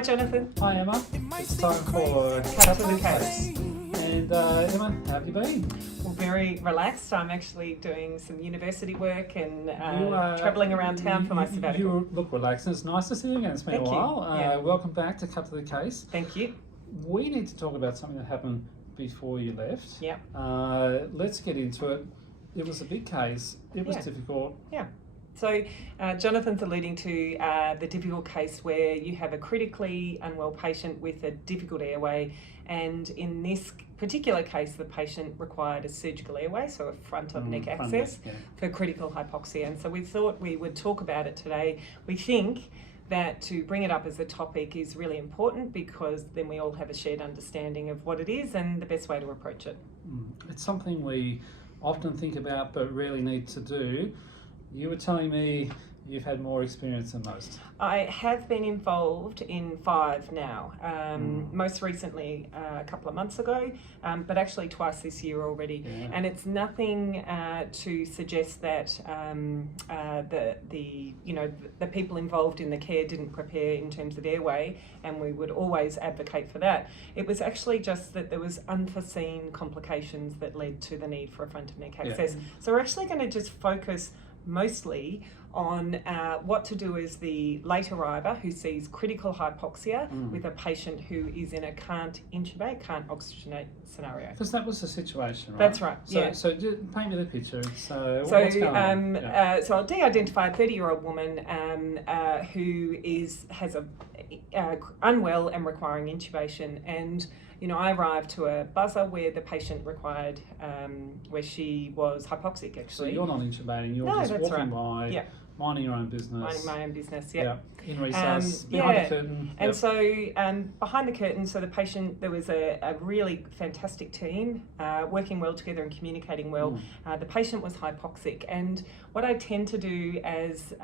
Hi, Jonathan. Hi Emma, it's time for Cut to the Case. And Emma, how have you been? Well, very relaxed. I'm actually doing some university work and You, travelling around town for my sabbatical. You look relaxed. It's nice to see you again. It's been Thank a you. while. Yeah. Welcome back to Cut to the Case. Thank you. We need to talk about something that happened before you left. Yeah. Let's get into it. It was a big case. It was difficult. Yeah. So Jonathan's alluding to the difficult case where you have a critically unwell patient with a difficult airway, and in this particular case the patient required a surgical airway, so a front of neck access for critical hypoxia. And so we thought we would talk about it today. We think that to bring it up as a topic is really important because then we all have a shared understanding of what it is and the best way to approach it. It's something we often think about but rarely need to do. You were telling me you've had more experience than most. I have been involved in 5 now, most recently a couple of months ago, but actually twice this year already. Yeah. And it's nothing to suggest that the people involved in the care didn't prepare in terms of airway, and we would always advocate for that. It was actually just that there was unforeseen complications that led to the need for a front of neck access. Yeah. So we're actually going to just focus mostly on what to do as the late arriver who sees critical hypoxia with a patient who is in a can't intubate, can't oxygenate scenario. Because that was the situation, right? That's right. So just paint me the picture. So what's going on? So I'll de-identify a 30-year-old woman who has a unwell and requiring intubation, and I arrived to a buzzer where the patient required, where she was hypoxic actually. So you're not intubating, you're just walking by, minding your own business. Minding my own business, yeah. In recess, behind the curtain. And so behind the curtain, so the patient, there was a really fantastic team working well together and communicating well. The patient was hypoxic, and what I tend to do as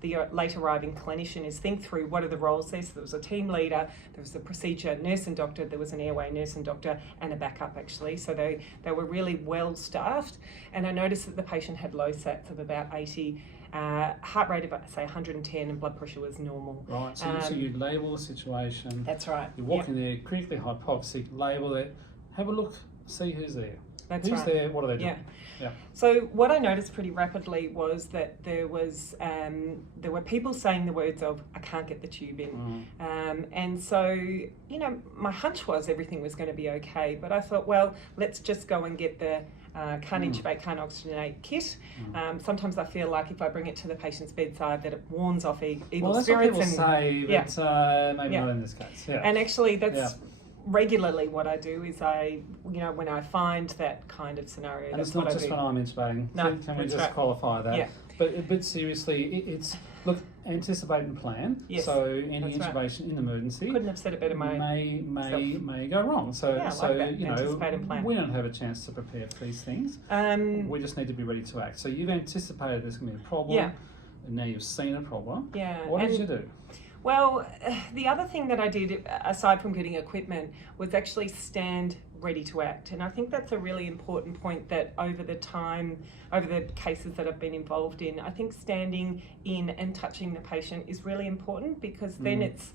the late arriving clinician is think through what are the roles there. So there was a team leader, there was a procedure nurse and doctor, there was an airway nurse and doctor, and a backup actually. So they were really well staffed, and I noticed that the patient had low sats of about 80, heart rate of say 110, and blood pressure was normal. Right, so you label the situation. That's right. You walk in there, critically hypoxic, label it, have a look, see who's there. That's who's right. there, what are they doing? Yeah. So what I noticed pretty rapidly was that there were people saying the words of, I can't get the tube in. And so, my hunch was everything was going to be okay, but I thought, well, let's just go and get the can't intubate, can't oxygenate kit. Sometimes I feel like if I bring it to the patient's bedside that it warns off evil spirits. That's what people say, but maybe not in this case. Yeah. And actually that's regularly what I do is when I find that kind of scenario, and that's it's not what just I do. when I'm intubating. No, Can we just qualify that? Yeah. But seriously, it's look, anticipate and plan. Yes, so any intubation in emergency couldn't have said it better may go wrong. So anticipate and plan. We don't have a chance to prepare for these things. We just need to be ready to act. So you've anticipated there's going to be a problem. And now you've seen a problem. What did you do? Well, the other thing that I did, aside from getting equipment, was actually stand ready to act. And I think that's a really important point that over the cases that I've been involved in, I think standing in and touching the patient is really important, because then it's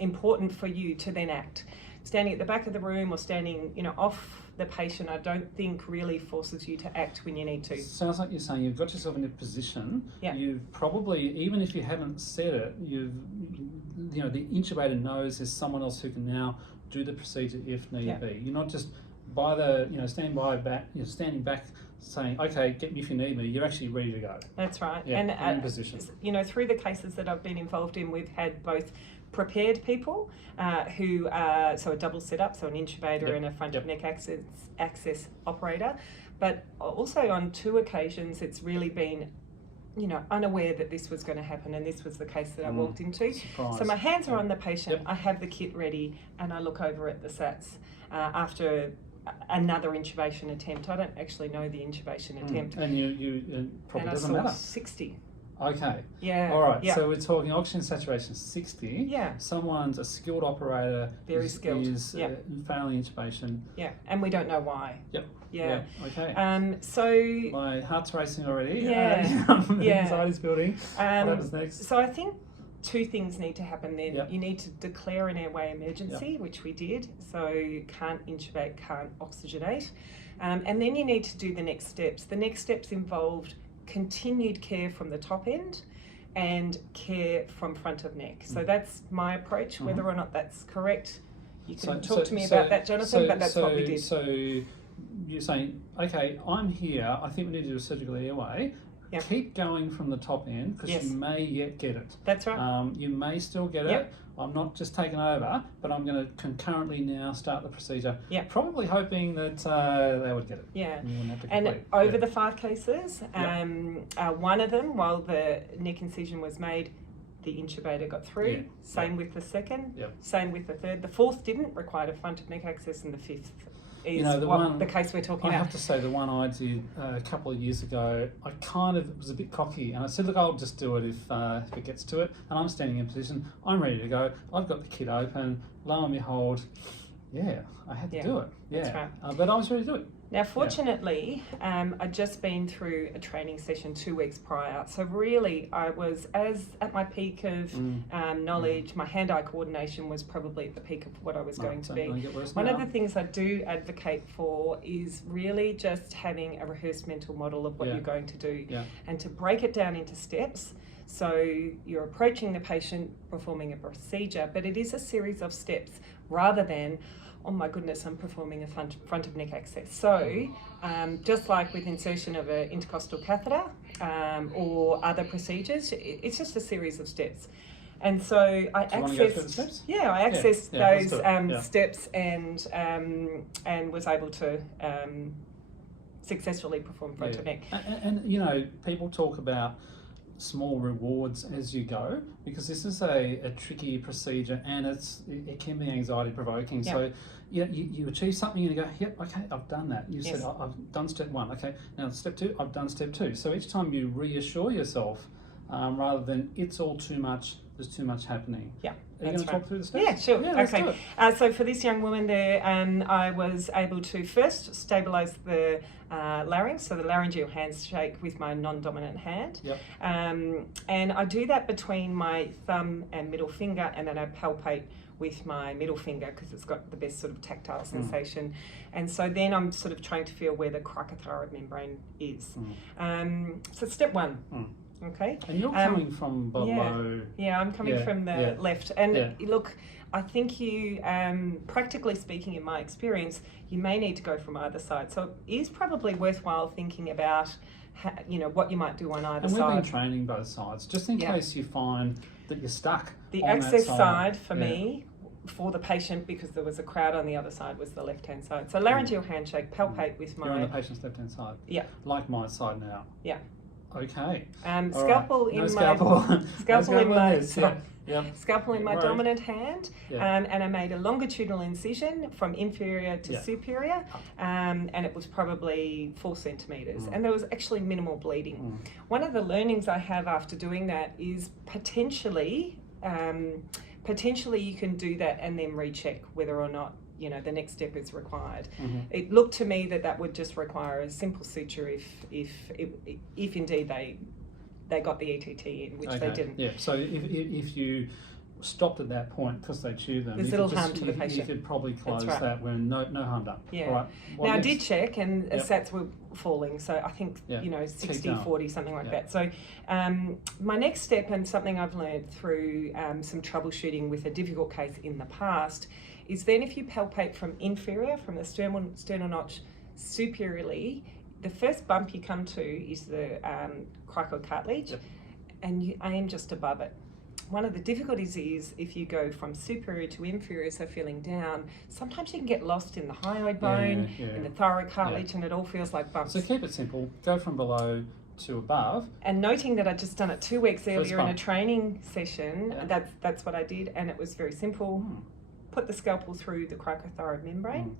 important for you to then act. Standing at the back of the room or standing, off the patient, I don't think really forces you to act when you need to. Sounds like you're saying you've got yourself in a position. You've probably, even if you haven't said it, the intubator knows there's someone else who can now do the procedure if need be. You're not just standing back saying, okay, get me if you need me. You're actually ready to go. That's right. And in position. Through the cases that I've been involved in, we've had both prepared people who so a double setup, so an intubator and a front of neck access operator, but also on 2 occasions it's really been unaware that this was going to happen, and this was the case that I walked into. Surprise. So my hands are on the patient, I have the kit ready, and I look over at the SATs after another intubation attempt. I don't actually know the intubation attempt. And you probably doesn't matter. 60. Okay. Yeah. All right. Yeah. So we're talking oxygen saturation 60. Yeah. Someone's a skilled operator. Very skilled. Is failing intubation. Yeah. And we don't know why. Yep. Yeah. Okay. So my heart's racing already. Yeah. Anxiety's building. What happens next? So I think two things need to happen then. Yep. You need to declare an airway emergency, Yep. which we did. So can't intubate, can't oxygenate. And then you need to do the next steps. The next steps involved continued care from the top end and care from front of neck. So that's my approach. Whether or not that's correct, you can talk to me about that, Jonathan, but that's what we did. So you're saying, okay, I'm here, I think we need to do a surgical airway. Yep. Keep going from the top end, because you may yet get it. That's right. You may still get it. I'm not just taking over, but I'm going to concurrently now start the procedure. Probably hoping that they would get it. And over the 5 cases, one of them, while the neck incision was made, the intubator got through. Same with the second. Same with the third. The fourth didn't, required a front of neck access, and the fifth is the case we're talking about. I have to say, the one I did a couple of years ago, I kind of was a bit cocky, and I said, look, I'll just do it if it gets to it. And I'm standing in position, I'm ready to go, I've got the kit open, lo and behold, I had to do it. That's right. But I was ready to do it. Now, fortunately, I'd just been through a training session 2 weeks prior. So really, I was at my peak of knowledge. My hand-eye coordination was probably at the peak of what I was going to be. One of the things I do advocate for is really just having a rehearsed mental model of what you're going to do, and to break it down into steps. So you're approaching the patient, performing a procedure, but it is a series of steps rather than, oh my goodness, I'm performing a front of neck access. So just like with insertion of an intercostal catheter or other procedures, it's just a series of steps. And so I accessed those steps and was able to successfully perform front of neck. And you know, people talk about small rewards as you go, because this is a tricky procedure, and it can be anxiety provoking. So you achieve something and you go, yep, okay, I've done that. You said, I've done step 1. Okay, now step 2, I've done step 2. So each time you reassure yourself, rather than it's all too much, there's too much happening. Are you going to talk through the steps? Yeah, sure. Let's do it. So for this young woman there, I was able to first stabilise the larynx, so the laryngeal handshake with my non-dominant hand. And I do that between my thumb and middle finger, and then I palpate with my middle finger because it's got the best sort of tactile sensation. And so then I'm sort of trying to feel where the cricothyroid membrane is. So step 1. Okay. And you're coming from below. Yeah, I'm coming from the left. And look, I think you, practically speaking, in my experience, you may need to go from either side. So it is probably worthwhile thinking about, what you might do on either side. And we've been training both sides, just in case you find that you're stuck. The access side for me, for the patient, because there was a crowd on the other side, was the left-hand side. So laryngeal handshake, palpate with my... You're on the patient's left-hand side? Like my side now? Okay. Scalpel in my dominant hand, and I made a longitudinal incision from inferior to superior, and it was probably 4 centimetres, and there was actually minimal bleeding. One of the learnings I have after doing that is potentially you can do that and then recheck whether or not the next step is required. It looked to me that would just require a simple suture if indeed they got the ETT in, which they didn't. So if you stopped at that point because they chewed them, there's little harm to the patient. You could probably close that when no harm done. All right. Now I did check, and SATs were falling, so I think 60-40, something like that. So my next step, and something I've learned through some troubleshooting with a difficult case in the past, is then if you palpate from inferior, from the sternal notch superiorly, the first bump you come to is the cricocartilage, and you aim just above it. One of the difficulties is if you go from superior to inferior, so feeling down, sometimes you can get lost in the hyoid bone, in the thyroid cartilage, and it all feels like bumps. So keep it simple, go from below to above. And noting that I'd just done it 2 weeks earlier in a training session, that's what I did, and it was very simple. Put the scalpel through the cricothyroid membrane.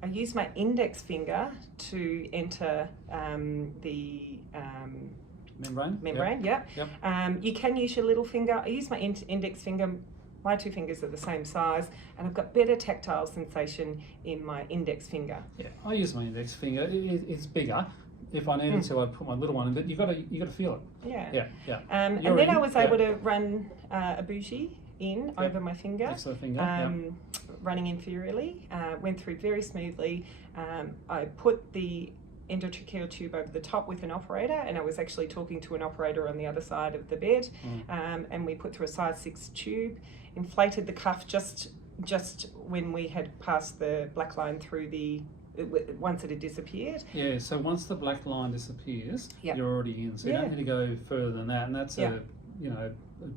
I use my index finger to enter the membrane. You can use your little finger. I use my index finger. My 2 fingers are the same size, and I've got better tactile sensation in my index finger. I use my index finger. It's bigger. if I needed to, I'd put my little one in. But you got to feel it. Yeah. Yeah. And then I was able to run a bougie in over my finger. Next to the finger. Running inferiorly, went through very smoothly. I put the endotracheal tube over the top with an operator, and I was actually talking to an operator on the other side of the bed, and we put through a size 6 tube, inflated the cuff just when we had passed the black line through once it had disappeared. Yeah, so once the black line disappears, you're already in, so you don't need to go further than that, and that's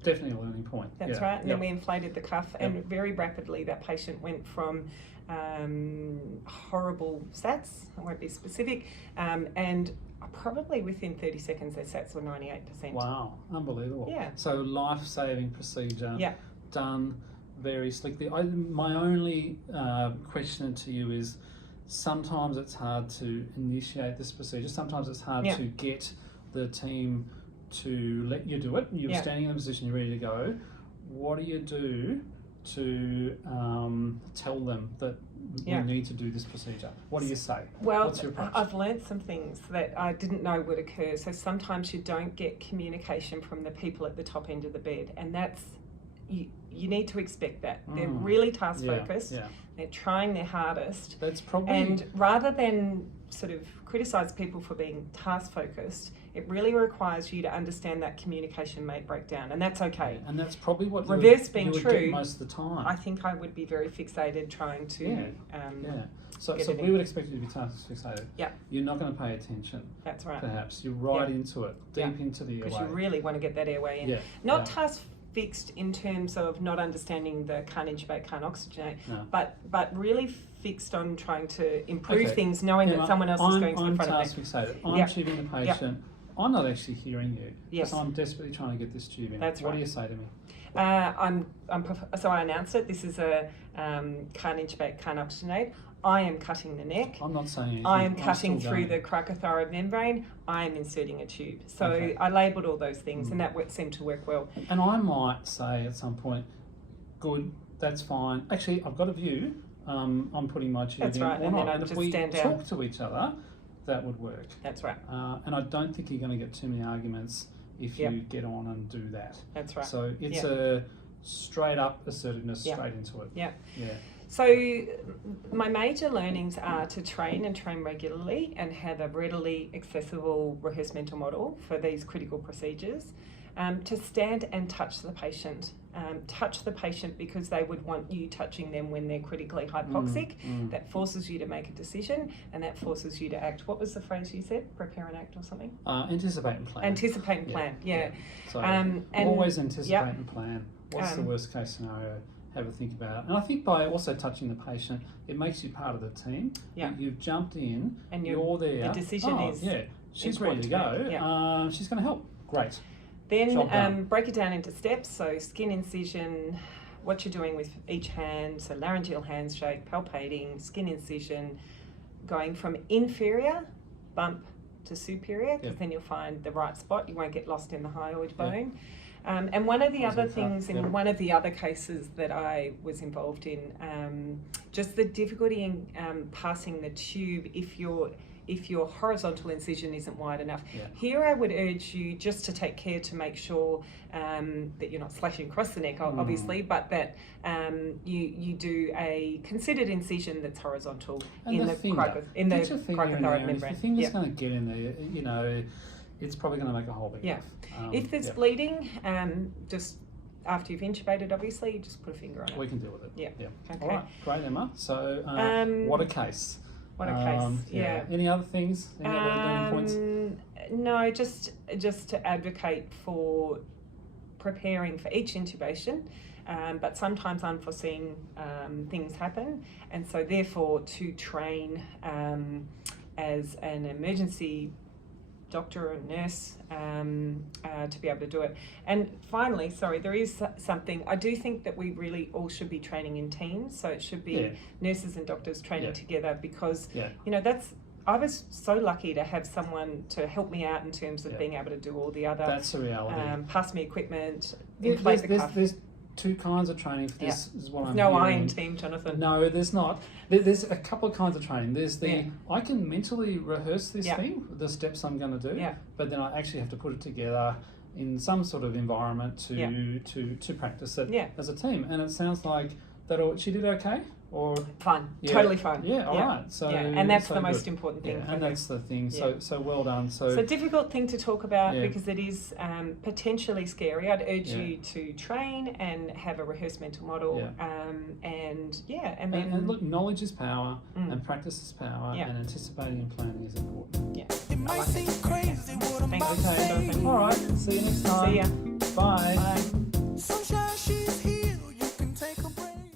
definitely a learning point. That's right, and then we inflated the cuff, and very rapidly that patient went from horrible SATs, I won't be specific, and probably within 30 seconds their SATs were 98%. Wow, unbelievable. Yeah. So life-saving procedure, done very slickly. My only question to you is, sometimes it's hard to initiate this procedure, sometimes it's hard to get the team to let you do it. You're standing in the position, you're ready to go. What do you do to tell them that we need to do this procedure? What do you say? Well, what's your approach? I've learned some things that I didn't know would occur. So sometimes you don't get communication from the people at the top end of the bed, and that's you need to expect that. They're really task focused. They're trying their hardest. That's probably... And rather than sort of criticise people for being task focused, it really requires you to understand that communication may break down, and that's okay. And that's probably what reverse being you true would get most of the time. I think I would be very fixated trying to So we would expect you to be task fixated. Yeah. You're not going to pay attention. That's right. Perhaps you're right into it, deep into the airway. Because you really want to get that airway in. Not task fixed in terms of not understanding the can't intubate, can't oxygenate, but really fixed on trying to improve things, knowing that someone else is going to the front of me. I'm task fixated. I'm tubing the patient. I'm not actually hearing you. Yes. So I'm desperately trying to get this tube in. That's right. What do you say to me? So I announced it. This is a can't intubate, can't oxygenate. I am cutting the neck. I'm not saying anything. I am cutting through the cricothyroid membrane. I am inserting a tube. So I labelled all those things, and that seemed to work well. And I might say at some point, good, that's fine. Actually, I've got a view. I'm putting my tube in. That's right. And then I just if we talk to each other, that would work. That's right. And I don't think you're going to get too many arguments if you get on and do that. That's right. So it's a straight up assertiveness, straight into it. Yeah. Yeah. So my major learnings are to train regularly and have a readily accessible rehearsed mental model for these critical procedures, to stand and touch the patient. Touch the patient because they would want you touching them when they're critically hypoxic. That forces you to make a decision, and that forces you to act. What was the phrase you said? Prepare and act or something? Anticipate and plan. Anticipate and plan, So always anticipate and plan. What's the worst case scenario? Have a think about it. And I think by also touching the patient, it makes you part of the team. You've jumped in, and you're there. The decision is she's ready to go. She's going to help. Great. Then break it down into steps. So skin incision, what you're doing with each hand, so laryngeal handshake, palpating, skin incision, going from inferior bump to superior, because then you'll find the right spot. You won't get lost in the hyoid bone. And one of the other things in one of the other cases that I was involved in, just the difficulty in passing the tube if your horizontal incision isn't wide enough. Here I would urge you just to take care to make sure that you're not slashing across the neck, obviously, but that you do a considered incision that's horizontal in the cricothyroid membrane. If the finger's going to get in there, it's probably going to make a whole big mess. If there's bleeding, just after you've intubated, obviously, you just put a finger on it. We can deal with it. Okay. All right, great, Emma. So, what a case. What a case, Any other things? Any other learning points? No, just to advocate for preparing for each intubation, but sometimes unforeseen things happen, and so therefore to train as an emergency doctor and nurse to be able to do it. And finally, there is something, I do think that we really all should be training in teams, so it should be nurses and doctors training together, because I was so lucky to have someone to help me out in terms of being able to do all the other that's a reality. pass me equipment, inflate the cuff. two kinds of training for this. Is what I'm no hearing. I in team, Jonathan. No, there's not. There's a couple of kinds of training. There's the I can mentally rehearse this thing, the steps I'm going to do, but then I actually have to put it together in some sort of environment to practice it as a team. And it sounds like she did okay. Or fun, totally fun. Yeah, all right. So and that's the most important thing. And that's the thing. So well done. So it's a difficult thing to talk about because it is potentially scary. I'd urge you to train and have a rehearsed mental model. And then look, knowledge is power, and practice is power, and anticipating and planning is important. Yeah. It might seem crazy what I'm about to say. Okay. All right. See you next time. See ya. Bye. Bye.